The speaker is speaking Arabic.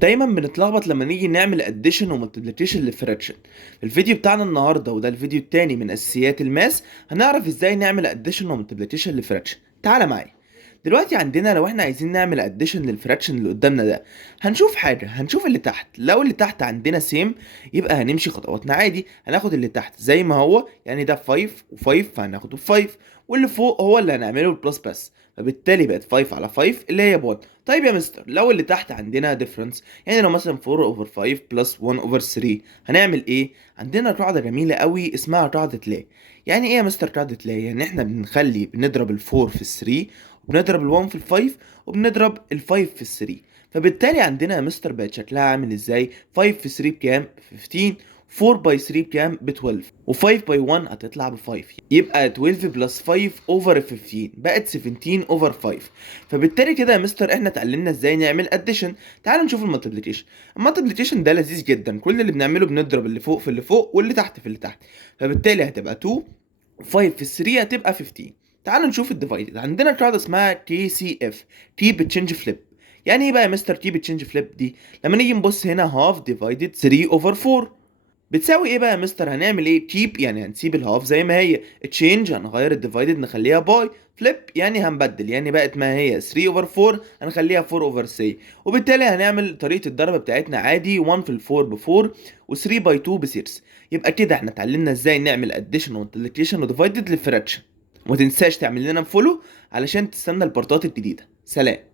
دايما بنتلخبط لما نيجي نعمل اديشن ومالتيبليكيشن للفراكشن. في الفيديو بتاعنا النهارده وده الفيديو التاني من اساسيات الماس، هنعرف ازاي نعمل اديشن ومالتيبليكيشن للفراكشن. تعالى معايا. دلوقتي عندنا لو احنا عايزين نعمل اديشن للفراكشن اللي قدامنا ده، هنشوف اللي تحت. لو اللي تحت عندنا سيم يبقى هنمشي خطواتنا عادي، هناخد اللي تحت زي ما هو، يعني ده 5 و5 فهناخده 5، واللي فوق هو اللي هنعمله البلس بس، فبالتالي بقت 5 على 5 اللي هي 1. طيب يا مستر، لو اللي تحت عندنا ديفرنس، يعني لو مثلا 4 اوفر 5 بلس 1 اوفر 3، هنعمل ايه؟ عندنا قاعده جميله قوي اسمها قاعده لا. يعني ايه يا مستر قاعده لا؟ يعني احنا بنضرب ال 4 في ال 3، وبنضرب ال 1 في ال 5، وبنضرب ال 5 في ال 3. فبالتالي عندنا يا مستر بقت شكلها عامل ازاي؟ 5 في 3 بكام؟ 15. 4 باي 3 بكام؟ ب 12. و5 باي 1 هتطلع ب 5، يبقى 12 بلس 5 اوفر 15 بقت 17 اوفر 5. فبالتالي كده يا مستر احنا اتعلمنا ازاي نعمل اديشن. تعال نشوف المالتيبليكيشن. المالتيبليكيشن ده لذيذ جدا، كل اللي بنعمله بنضرب اللي فوق في اللي فوق واللي تحت في اللي تحت. فبالتالي هتبقى 2، 5 في 3 هتبقى 15. تعال نشوف الديفايدد. عندنا قاعده اسمها تي سي اف، تي بتشينج فليب. يعني ايه بقى يا مستر تي بتشينج فليب دي؟ لما نيجي نبص هنا هاف ديفايدد 3 اوفر 4 بتساوي ايه بقى يا مستر؟ هنعمل ايه؟ تشيب يعني هنسيب الهاف زي ما هي، تشينج هنغير الديفايدد نخليها باي، فليب يعني هنبدل، يعني بقت ما هي 3 اوفر 4 هنخليها 4 اوفر 3. وبالتالي هنعمل طريقه الضرب بتاعتنا عادي، 1 في ال 4 ب 4 و3 باي 2 ب 6. يبقى كده احنا اتعلمنا ازاي نعمل اديشن ومالتيبليكيشن وديفايدد للفراكشن. وما تنساش تعمل لنا فولو علشان تستنى البارتات الجديده. سلام.